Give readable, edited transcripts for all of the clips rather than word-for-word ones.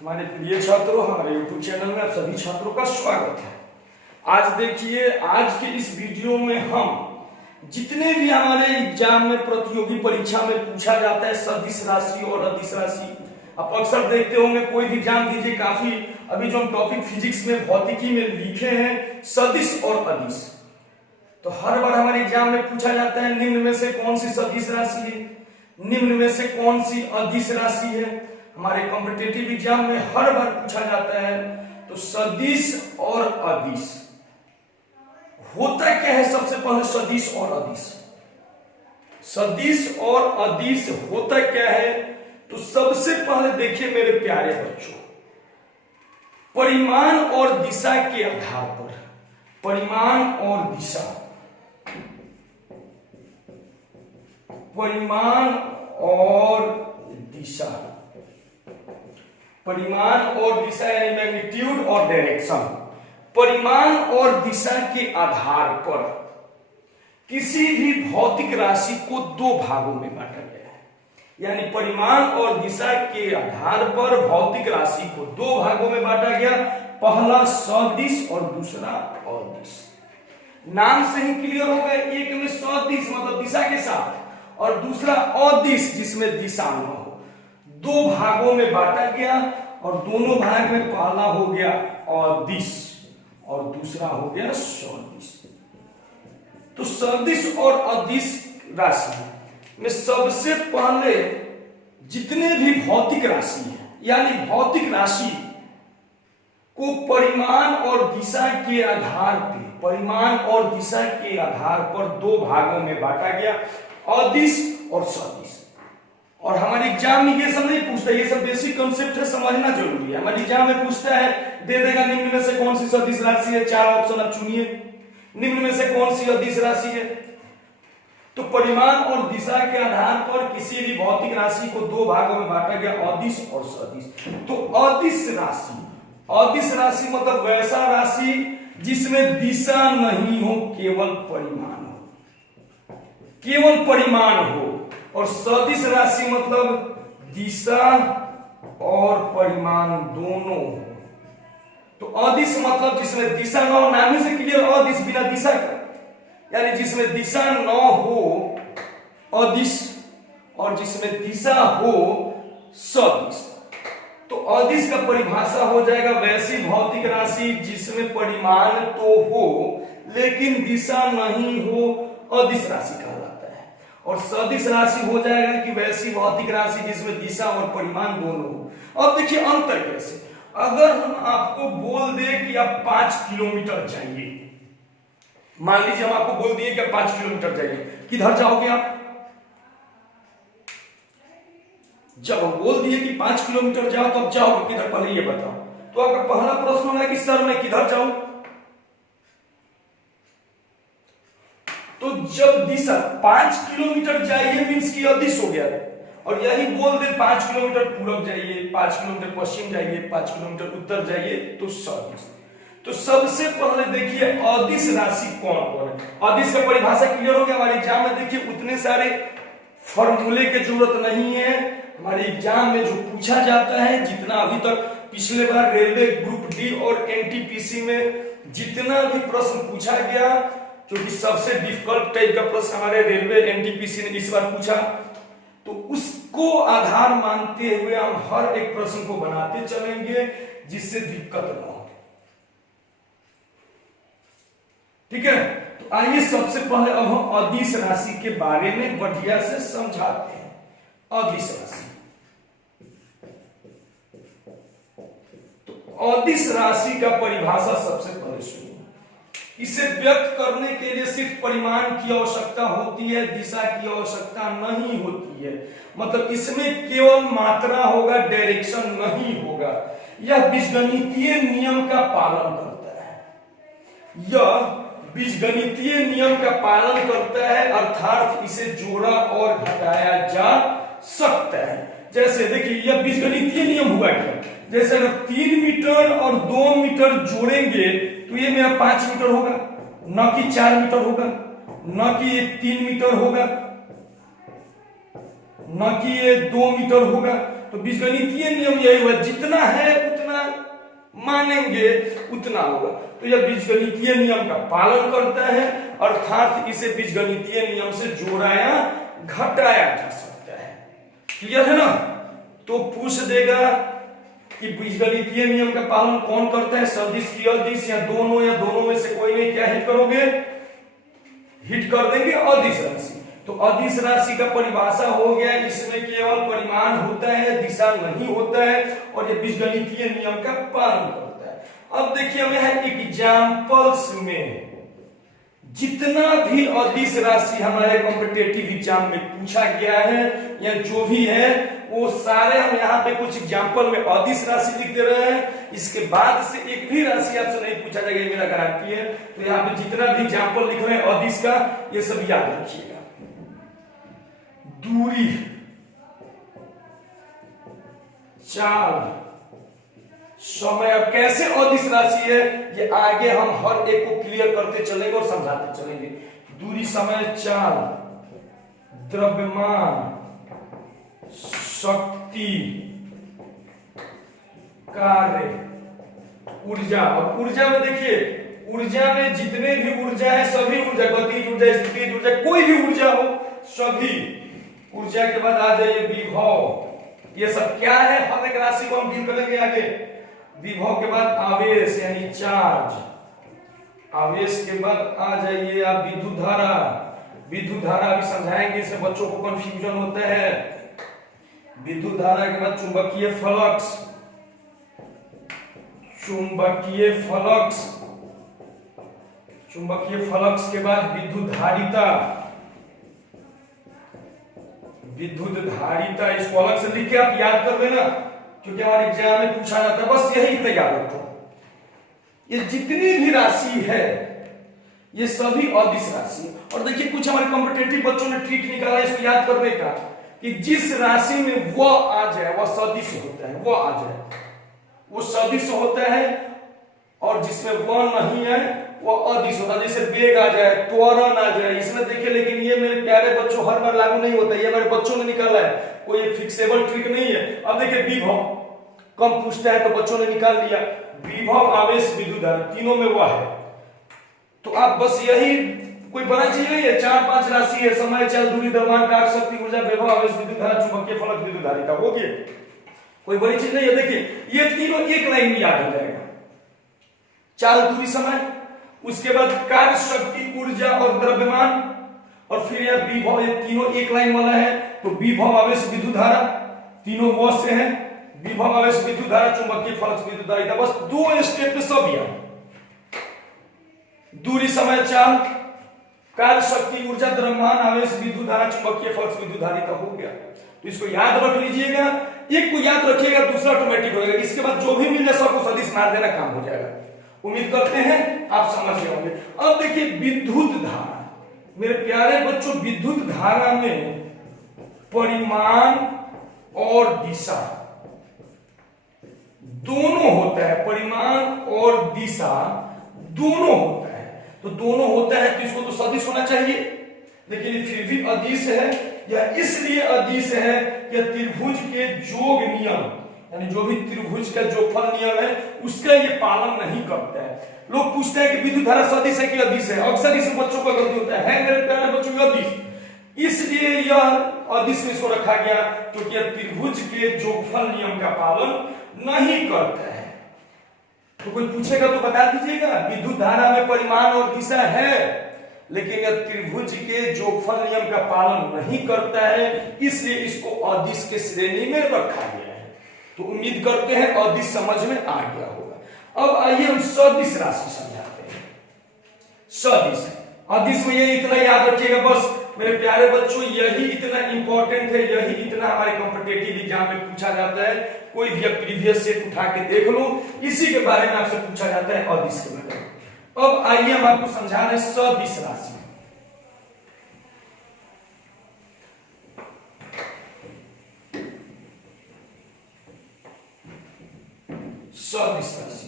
हमारे प्रिय छात्रों, हमारे YouTube चैनल में आप सभी छात्रों का स्वागत है। आज देखिए, आज के इस वीडियो में हम जितने भी हमारे एग्जाम में प्रतियोगी परीक्षा में पूछा जाता है सदिश राशि और अदिश राशि, आप अक्सर देखते होंगे कोई भी एग्जाम दीजिए, काफी अभी जो हम टॉपिक फिजिक्स में भौतिकी में लिखे हैं सदिश और अदिश, तो हर बार हमारे एग्जाम में पूछा जाता है निम्न में से कौन सी सदिश राशि है, निम्न में से कौन सी अदिश राशि है। हमारे कॉम्पिटिटिव एग्जाम में हर बार पूछा जाता है। तो सदिश और अदिश होता क्या है? सबसे पहले सदिश और अदिश, सदिश और अदिश होता क्या है? तो सबसे पहले देखिए मेरे प्यारे बच्चों, परिमाण और दिशा के आधार पर, परिमाण और दिशा, परिमाण और दिशा, परिमाण और दिशा यानी मैग्नीट्यूड और डायरेक्शन, परिमाण और दिशा के आधार पर किसी भी भौतिक राशि को दो भागों में बांटा गया है। यानी परिमाण और दिशा के आधार पर भौतिक राशि को दो भागों में बांटा गया, पहला सदिश और दूसरा अदिश। नाम से ही क्लियर हो गया, एक में सदिश मतलब दिशा के साथ और दूसरा अदिश जिसमें दिशा न हो, दो भागों में बांटा गया और दोनों भाग में पहला हो गया अदिश और दूसरा हो गया सदिश। तो सदिश और अदिश राशि में सबसे पहले जितने भी भौतिक राशि है, यानी भौतिक राशि को परिमाण और दिशा के आधार पर, परिमाण और दिशा के आधार पर दो भागों में बांटा गया, अदिश और सदिश। और हमारे एग्जाम में ये सब नहीं पूछता, ये सब बेसिक कॉन्सेप्ट है, समझना जरूरी है। हमारे एग्जाम में पूछता है, दे देगा निम्न में से कौन सी सदिश राशि है, चार ऑप्शन आप चुनिए, निम्न में से कौन सी अदिश राशि है। तो परिमाण और दिशा के आधार पर किसी भी भौतिक राशि को दो भागों में बांटा गया, अदिश और सदिश। तो अदिश राशि, अदिश राशि मतलब वैसा राशि जिसमें दिशा नहीं हो, केवल परिमाण हो, केवल परिमाण हो। और सदिश राशि मतलब दिशा और परिमाण दोनों हो। तो अदिश मतलब जिसमें दिशा न हो, नाम ही से क्लियर, अदिश बिना दिशा का, यानी जिसमें दिशा न हो अदिश और जिसमें दिशा हो सदिश। तो अदिश का परिभाषा हो जाएगा वैसी भौतिक राशि जिसमें परिमाण तो हो लेकिन दिशा नहीं हो, अदिश राशि कहलाता है। और सदिश राशि हो जाएगा कि वैसी भौतिक राशि जिसमें दिशा और परिमाण दोनों हो। अब देखिए अंतर कैसे, अगर हम आपको बोल दें कि आप 5 किलोमीटर जाइए, मान लीजिए हम आपको बोल दिए कि आप 5 किलोमीटर जाइए, किधर जाओगे आप? जब बोल दिए कि 5 किलोमीटर जाओ तो अब जाओगे किधर, पहले ये बताओ। तो आपका पहला प्रश्न होगा कि सर मैं किधर जाऊं? तो जब दिशा 5 किलोमीटर जाइए मींस की अदिश हो गया, और यही बोल दे 5 किलोमीटर पूरब जाइए, 5 किलोमीटर पश्चिम जाइए, 5 किलोमीटर उत्तर जाइए, तो सदिश। तो सबसे पहले देखिए अदिश राशि कौन कौन है। अदिश का परिभाषा क्लियर हो गया। हमारे एग्जाम में देखिए उतने सारे फॉर्मूले की जरूरत नहीं है, हमारे एग्जाम में जो पूछा जाता है, जितना अभी तक पिछले बार रेलवे ग्रुप डी और एनटीपीसी में जितना भी प्रश्न पूछा गया, क्योंकि सबसे डिफिकल्ट टाइप का प्रश्न हमारे रेलवे एनटीपीसी ने इस बार पूछा, तो उसको आधार मानते हुए हम हर एक प्रश्न को बनाते चलेंगे जिससे दिक्कत न हो। ठीक है, तो आइए सबसे पहले अब हम अदिश राशि के बारे में बढ़िया से समझाते हैं। अदिश राशि, तो अदिश राशि का परिभाषा सबसे पहले सुनिए। इसे व्यक्त करने के लिए सिर्फ परिमाण की आवश्यकता होती है, दिशा की आवश्यकता नहीं होती है। मतलब इसमें केवल मात्रा होगा, डायरेक्शन नहीं होगा। यह बीजगणितीय नियम का पालन करता है, यह बीजगणितीय नियम का पालन करता है, अर्थात इसे जोड़ा और घटाया जा सकता है। जैसे देखिए यह बीजगणितीय नियम हुआ क्या, जैसे अगर 3 मीटर और 2 मीटर जोड़ेंगे तो ये मेरा 5 मीटर होगा, न कि 4 मीटर होगा, न कि ये 3 मीटर होगा, न कि ये 2 मीटर होगा। तो बीजगणितीय नियम यही हुआ, जितना है उतना मानेंगे उतना होगा। तो यह बीजगणितीय नियम का पालन करता है, अर्थात इसे बीजगणितीय नियम से जोड़ा या घटाया जा सकता है। क्लियर है ना? तो पूछ देगा कि बीजगणितीय नियम का पालन कौन करता है, सदिश की अदिश, या दोनों में से कोई नहीं। क्या हिट करोगे? हिट कर देंगे अदिश राशि। तो अदिश राशि का परिभाषा हो गया, इसमें केवल परिमाण होता है, दिशा नहीं होता है, और ये बीजगणितीय नियम का पालन करता है। अब देखिए हमें है एग्जाम्पल्स में जितना भी अदिश राशि हमारे कॉम्पिटिटिव एग्जाम में पूछा गया है या जो भी है वो सारे हम यहाँ पे कुछ एग्जाम्पल में अदिश राशि लिख दे रहे हैं। इसके बाद से एक भी राशि आपसे नहीं पूछा जाएगा, ये मेरा गारंटी है। तो यहाँ पे जितना भी एग्जाम्पल लिख रहे हैं अदिश का, ये सब याद रखिएगा। दूरी, चाल, समय, अब कैसे अदिश राशि है ये आगे हम हर एक को क्लियर करते चलेंगे और समझाते चलेंगे। दूरी, समय, चाल, द्रव्यमान, शक्ति, कार्य, ऊर्जा। अब ऊर्जा में देखिए, ऊर्जा में जितने भी ऊर्जा है सभी ऊर्जा, गतिज ऊर्जा, स्थितिज ऊर्जा, कोई भी ऊर्जा हो सभी। ऊर्जा के बाद आ जाइए विभव। ये सब क्या है, हर एक राशि को हम डील करेंगे आगे। विभव के बाद आवेश यानी चार्ज, आवेश के बाद आ जाइए आप विद्युत धारा। विद्युत धारा भी समझाएंगे, इससे बच्चों को कंफ्यूजन होता है। विद्युत धारा के बाद चुंबकीय फ्लक्स, चुंबकीय फ्लक्स, चुंबकीय फ्लक्स के बाद विद्युत धारिता, विद्युत धारिता। इसको अलग से लिख के आप याद कर लेना, क्योंकि हमारे एग्जाम में पूछा जाता है। बस यही इतना याद रखो, ये जितनी भी राशि है ये सभी अदिश राशि। और देखिए कुछ हमारे कॉम्पिटिटिव बच्चों ने ट्रिक निकाला इसको याद करने का, कि जिस राशि में वो आ जाए वह सदिश होता है, वो आ जाए वो सदिश होता है, और जिसमें वह नहीं है वो अदिश होता है। जैसे वेग आ जाए, त्वरण आ जाए, इसमें देखिए। लेकिन ये मेरे प्यारे बच्चों हर बार लागू नहीं होता, ये मेरे बच्चों ने निकाला है, कोई फिक्सेबल ट्रिक नहीं है। अब देखिए विभव कम पूछता है तो बच्चों ने निकाल लिया, विभव, आवेश, विद्युत धारा, तीनों में वह है। तो आप बस यही, कोई बड़ा चीज नहीं है, 4-5 राशि है, समय, चाल, दूरी, द्रव्यमान, कार्य, शक्ति, ऊर्जा, विभव, आवेश, विद्युत धारा, चुंबकीय फ्लक्स, विद्युत धारिता, हो गया। कोई बड़ी चीज नहीं है। देखिए ये तीनों एक लाइन में याद हो जाएगा, चाल, दूरी, समय, उसके बाद कार्य, शक्ति, ऊर्जा और द्रव्यमान, और फिर यह विभव। ये तीनों एक लाइन वाला है, तो विभव, आवेश, विद्युत धारा, तीनों वो से हैं। विभव, आवेश, विद्युत धारा, चुंबकीय फ्लक्स, विद्युत धारिता, बस 2 स्टेप में सब याद। दूरी, समय, चाल, कार्य, शक्ति, ऊर्जा, द्रव्यमान, आवेश, विद्युत धारा, चुंबकीय फ्लक्स, विद्युत धारिता हो गया। तो इसको याद रख लीजिएगा, एक को याद रखिएगा, दूसरा ऑटोमेटिक होगा। इसके बाद जो भी मिल जाए सबको सदिश मार देना, काम हो जाएगा। उम्मीद करते हैं आप समझ गए होंगे। अब देखिए विद्युत धारा, मेरे प्यारे बच्चों, विद्युत धारा में परिमाण और दिशा दोनों होता है, परिमाण और दिशा दोनों होता है। तो दोनों होता है तो इसको तो सदिश होना चाहिए, लेकिन फिर भी अदिश है। यह इसलिए अदिश है कि त्रिभुज के जोग नियम, यानी जो भी त्रिभुज का जोगफल नियम है उसका ये पालन नहीं करता है। लोग पूछते हैं कि विद्युत धारा सदिश है कि अदिश है, अक्सर इस बच्चों का गलती होता है मेरे प्यारे बच्चों, अदिश। इसलिए यह अदिश में इसको रखा गया क्योंकि यह त्रिभुज के जोगफल नियम का पालन नहीं करता है। तो कोई पूछेगा तो बता दीजिएगा, विद्युत धारा में परिमाण और दिशा है, लेकिन यह त्रिभुज के जोगफल नियम का पालन नहीं करता है, इसलिए इसको अदिश के श्रेणी में रखा गया है। तो उम्मीद करते हैं अदिश समझ में आ गया होगा। अब आइए हम सदिश राशि समझाते हैं। सदिश, अदिश में ये इतना याद रखिएगा बस मेरे प्यारे बच्चों, यही इतना इंपॉर्टेंट है, यही इतना हमारे कॉम्पिटिटिव एग्जाम में पूछा जाता है। कोई भी प्रीवियस सेट उठा के देख लो, इसी के बारे में आपसे पूछा जाता है, अदिश के बारे में। अब आइए हम आपको समझा रहे हैं सदिश राशि। सदिश राशि,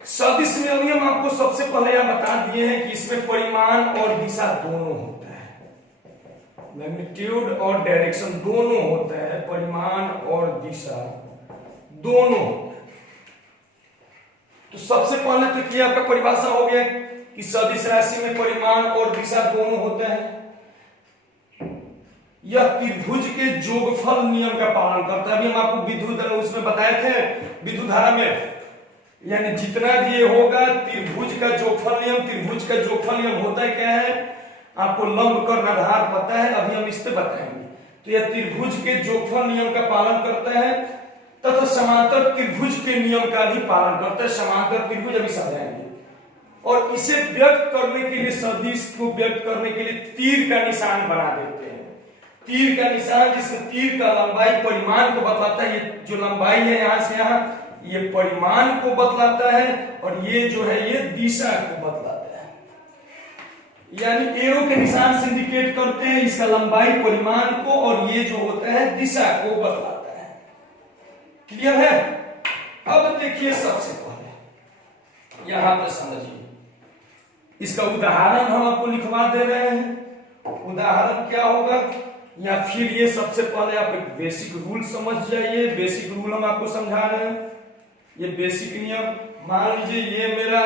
सदिश में अभी हम आपको सबसे पहले यह बता दिए हैं कि इसमें परिमाण और दिशा दोनों होता है, मैग्नीट्यूड और डायरेक्शन दोनों होता है, परिमाण और दिशा दोनों। तो सबसे पहले तो क्या आपका परिभाषा हो गया कि सदिश राशि में परिमाण और दिशा दोनों होते हैं। यह त्रिभुज के जोगफल नियम का पालन करता है। अभी हम आपको विद्युत उसमें बताए थे, विद्युत धारा में, यानी जितना भी ये होगा त्रिभुज का जोगफल नियम। त्रिभुज का जोगफल नियम होता है क्या है, आपको लंब कर्ण आधार पता है, अभी हम इस पे बताएंगे। तो यह त्रिभुज के जोगफल नियम का पालन करता है तथा समांतर त्रिभुज के नियम का भी पालन करता है। समांतर त्रिभुज अभी समझाएंगे। और इसे व्यक्त करने के लिए, सदिश को व्यक्त करने के लिए तीर का निशान बना देते हैं। तीर का निशान, जिसमें तीर का लंबाई परिमाण को बतलाता है। ये जो लंबाई है यहां से यहां, ये परिमाण को बतलाता है, और ये जो है ये दिशा को बतलाता है। यानी एरो के निशान से इंडिकेट करते हैं इसका लंबाई, परिमाण को, और ये जो होता है दिशा को बतलाता है। क्लियर है? अब देखिए सबसे पहले यहां पर समझिए, इसका उदाहरण हम आपको लिखवा दे रहे हैं। उदाहरण क्या होगा, या फिर ये सबसे पहले आप एक बेसिक रूल समझ जाइए। बेसिक रूल हम आपको समझा रहे हैं, ये बेसिक नियम। मान लीजिए ये मेरा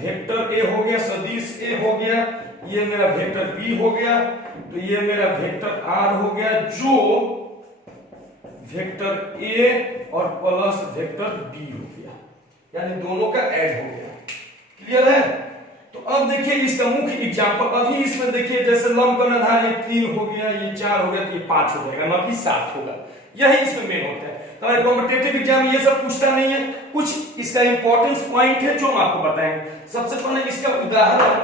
वेक्टर ए हो गया, सदिश ए हो गया, ये मेरा वेक्टर बी हो गया, तो ये मेरा वेक्टर आर हो गया, जो वेक्टर ए और प्लस वेक्टर बी हो गया, यानी दोनों का ऐड हो गया। क्लियर है? तो अब देखिए इसका मुख्य एग्जांपल, अभी इसमें देखिए जैसे लंब कर्ण आधार, ये 3 हो गया, ये 4 हो गया, तो ये 5 हो जाएगा, ना कि 7 होगा। यही इसमें मेन होता है। तो कॉम्पिटिटिव एग्जाम ये सब पूछता नहीं है, कुछ इसका इंपॉर्टेंस पॉइंट है जो हम आपको बताएंगे। सबसे पहले इसका उदाहरण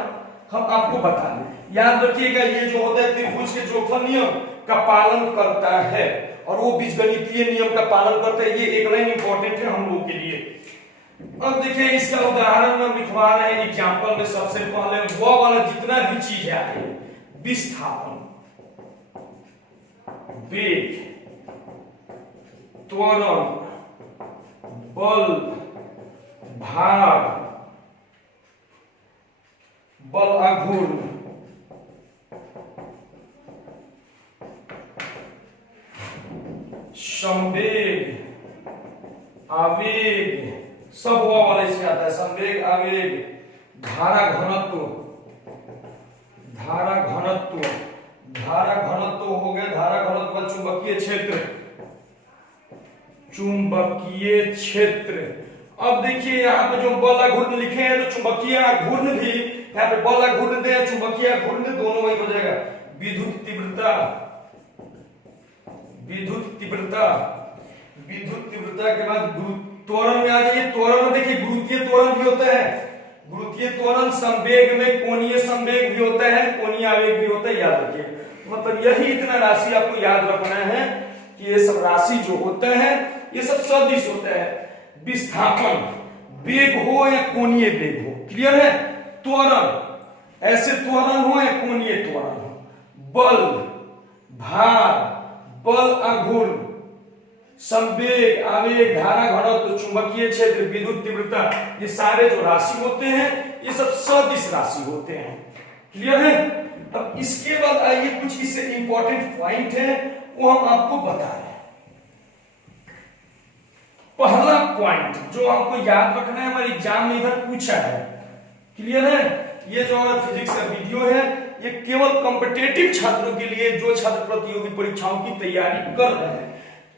हम आपको बता दें। याद रखिएगा, ये जो होता है त्रिभुज के जोगफल नियम का पालन करता है, और वो बीजगणितीय नियम का पालन करता है। ये एक लाइन इंपॉर्टेंट है हम लोगों के लिए। अब देखिए इसका उदाहरण में लिखवा रहे हैं एग्जांपल में। सबसे पहले वो वाला जितना भी चीज है, विस्थापन, वेग, त्वरण, बल, भार, बल आघूर्ण, संवेग, आवेग, सब वो वाला इसमें आता है। संवेग, आवेग, धारा घनत्व, धारा घनत्व, धारा घनत्व हो गया, धारा घनत्व, चुंबकीय क्षेत्र, चुंबकीय क्षेत्र। अब देखिए यहाँ पे जो बल आघूर्ण लिखे हैं, तो चुंबकीय आघूर्ण भी यहाँ पे बल आघूर्ण दे, चुंबकीय आघूर्ण दोनों वही हो जाएगा। विद्युत तीव्रता, विद्युत तीव्रता, विद्युत तीव्रता के बाद त्वरण में आ जाइए। त्वरण में देखिए गुरुत्वीय त्वरण भी होता है। गुरुत्वीय त्वरण, संवेग में कोणीय संवेग भी होता है, कोणीय आवेग भी होता है, याद रखिए। मतलब यही इतना राशि आपको याद रखना है कि ये सब राशि जो होता है ये सब सदिश होता है। विस्थापन, वेग हो या कोणीय वेग हो, क्लियर है? त्वरण, ऐसे त्वरण हो या कोणीय त्वरण हो, बल, भार, बल आघूर्ण, संवेग, आवेग, धारा घनत्व, चुंबकीय क्षेत्र, विद्युत तीव्रता, ये सारे जो राशि होते हैं ये सब सदिश राशि होते हैं। क्लियर है? अब इसके बाद आइए कुछ इससे इंपॉर्टेंट पॉइंट है वो हम आपको बता रहे हैं। पहला पॉइंट जो आपको याद रखना है, हमारे एग्जाम में इधर पूछा है। क्लियर है? ये जो हमारा फिजिक्स का वीडियो है ये केवल कॉम्पिटिटिव छात्रों के लिए, जो छात्र प्रतियोगी परीक्षाओं की तैयारी कर रहे हैं,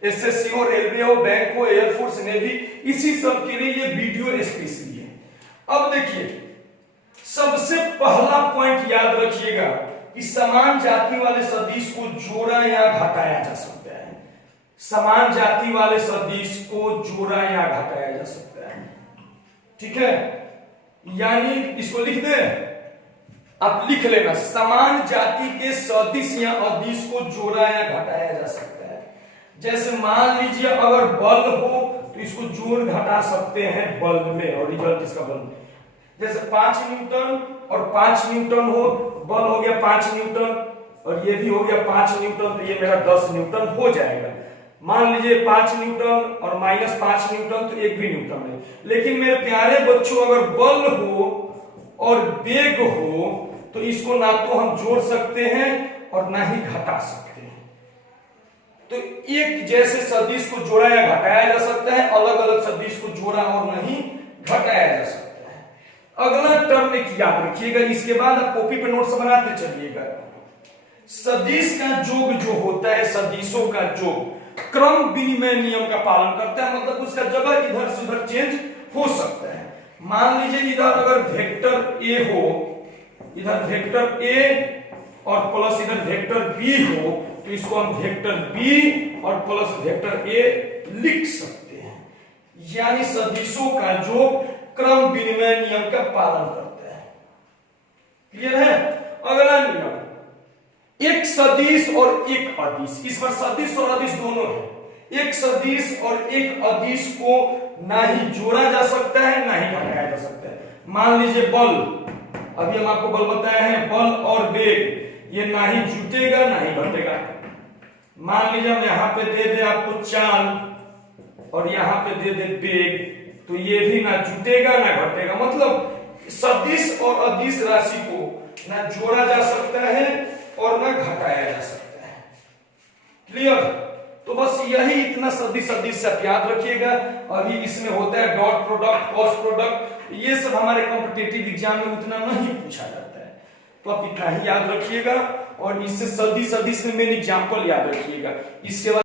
एसएससी हो, रेलवे हो, बैंक हो, एयरफोर्स, नेवी, इसी सब के लिए ये वीडियो स्पेशली है। अब देखिए सबसे पहला पॉइंट याद रखिएगा कि समान जाति वाले सदिश को जोड़ा या घटाया जा सकता है। समान जाति वाले सदिश को जोड़ा या घटाया जा सकता है। ठीक है? यानी इसको लिख दे, आप लिख लेना, समान जाति के सदिश या अदिश को जोड़ा या घटाया जा सकता है। जैसे मान लीजिए अगर बल हो तो इसको जोड़ घटा सकते हैं बल में, और रिजल्ट इसका बल में। जैसे 5 न्यूटन और 5 न्यूटन हो, बल हो गया 5 न्यूटन, और ये भी हो गया 5 न्यूटन, तो ये मेरा 10 न्यूटन हो जाएगा। मान लीजिए 5 न्यूटन और -5 न्यूटन, तो एक भी न्यूटन नहीं। लेकिन मेरे प्यारे बच्चों, अगर बल हो और वेग हो तो इसको ना तो हम जोड़ सकते हैं और ना ही घटा सकते हैं। तो एक जैसे सदिश को जोड़ा या घटाया जा सकता है, अलग अलग सदिश को जोड़ा और नहीं घटाया जा सकता है। अगला टर्म एक याद रखिएगा, इसके बाद आप कॉपी पे नोट्स बनाते चलिएगा। सदिश का योग जो होता है, सदिशों का योग क्रम विनिमय नियम का पालन करता है, मतलब उसका जगह इधर से उधर चेंज हो सकता है। मान लीजिए इधर अगर वेक्टर ए हो, इधर वेक्टर ए और प्लस इधर वेक्टर बी हो, तो इसको हम वेक्टर बी और प्लस वेक्टर ए लिख सकते हैं। यानी सदिशों का योग क्रम विनिमय नियम का पालन करता है। क्लियर है? अगला नियम, एक सदिश और एक अदिश। इस पर सदिश और अदिश दोनों है। एक सदिश और एक अदिश को ना ही जोड़ा जा सकता है ना ही घटाया जा सकता है। मान लीजिए बल, अभी हम आपको बल बताए हैं, बल और वेग ये ना ही जुटेगा ना ही घटेगा। मान लीजिए हम यहां पे दे दे आपको चाल और यहां पे दे दे वेग, तो ये भी ना जुटेगा ना घटेगा। मतलब सदिश और अदिश राशि को ना जोड़ा जा सकता है और ना घटाया जा सकता है। क्लियर? तो बस यही इतना सदिश सदिश से याद रखिएगा। अभी इसमें होता है डॉट प्रोडक्ट, क्रॉस प्रोडक्ट, ये सब हमारे कॉम्पिटिटिव एग्जाम में उतना नहीं पूछा जाता है, तो आप इतना ही याद रखिएगा। और इससे सदिश सदिश में मेन एग्जांपल याद रखिएगा। इसके बाद